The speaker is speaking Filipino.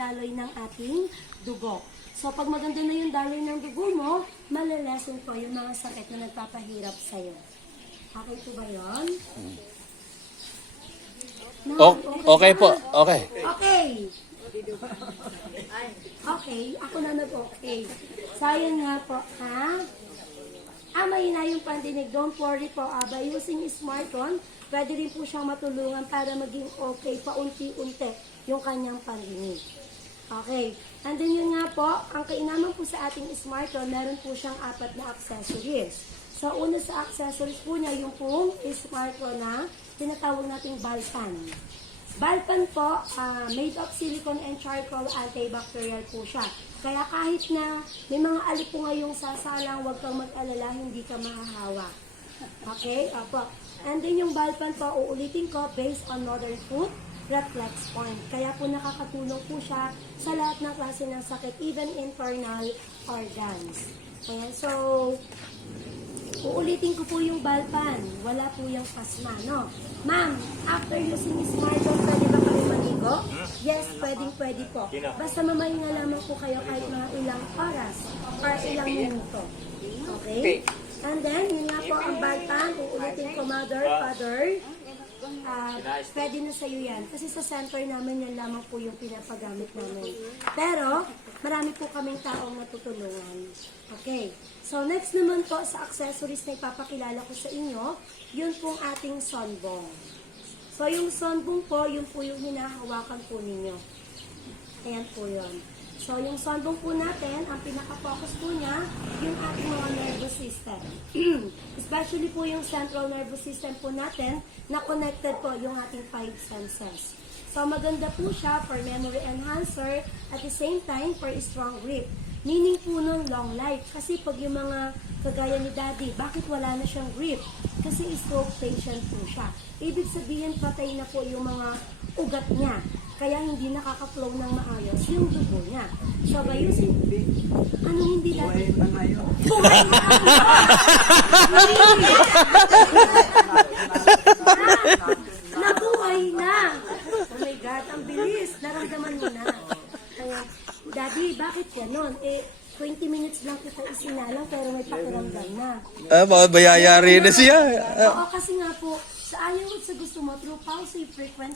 daloy ng ating dugo. So, pag maganda na yung daloy ng dugo mo, malalason po yung mga sakit na nagpapahirap sa'yo. Okay po ba yun? Okay po, okay. Okay. Okay, ako na nag-okay. Sayang nga po, ha? Mahina yung pandinig. Don't worry po, by using smartphone, pwede rin po siyang matulungan para maging okay paunti-unti yung kanyang pandinig. Okay. And then yun nga po, ang kainaman po sa ating smartphone, meron po siyang 4 na accessories. So, una sa accessories po niya, yung pong smartphone na tinatawag nating Balpan. Balpan po, made of silicone and charcoal, antibacterial po siya. Kaya kahit na may mga alipunga yung sasalang, huwag kang mag-alala, hindi ka mahahawa. Okay? Apo. And then yung Balpan po, uulitin ko, based on Northern Food Reflex Point. Kaya po nakakatulong po siya sa lahat ng klase ng sakit, even internal organs. Ayan, so, uulitin ko po yung Balpan. Wala po yung pasma, no? Ma'am, after using smartphone, pwede ba kami maligo? Yes, pwede po. Basta mamahinga lamang po kayo kahit mga ilang oras or ilang minuto. Okay? And then, yun nga po ang Balpan. Uulitin ko, mother, father. Pwede na sa'yo yan. Kasi sa center namin yan lamang po yung pinapagamit namin. Pero, marami po kaming taong natutulungan. Okay. So, next naman po sa accessories na ipapakilala ko sa inyo, yun pong ating sunbong. So, yung sunbong po, yun po yung hinahawakan po ninyo. Ayan po yun. So, yung sunbong po natin, ang pinaka-focus po niya, yung ating mga nervous system. Especially po yung central nervous system po natin, na connected po yung ating 5 senses. So, maganda po siya for memory enhancer, at the same time, for strong grip. Meaning po nun, long life. Kasi pag yung mga kagaya ni Daddy, bakit wala na siyang grip? Kasi stroke patient po siya. Ibig sabihin, patay na po yung mga ugat niya. Kaya hindi nakaka-flow ng maayos yung dugo niya. So, by using... Ano hindi Daddy? Buhay na nabuhay na! Oh my God, ang bilis! Naramdaman mo na. Kaya, Daddy, bakit ganon? 20 minutes lang kita isinalang pero may pakiramdam na. Bayayari na siya. Oo, kasi nga po, sa ayaw sa gusto mo, through pulse frequency,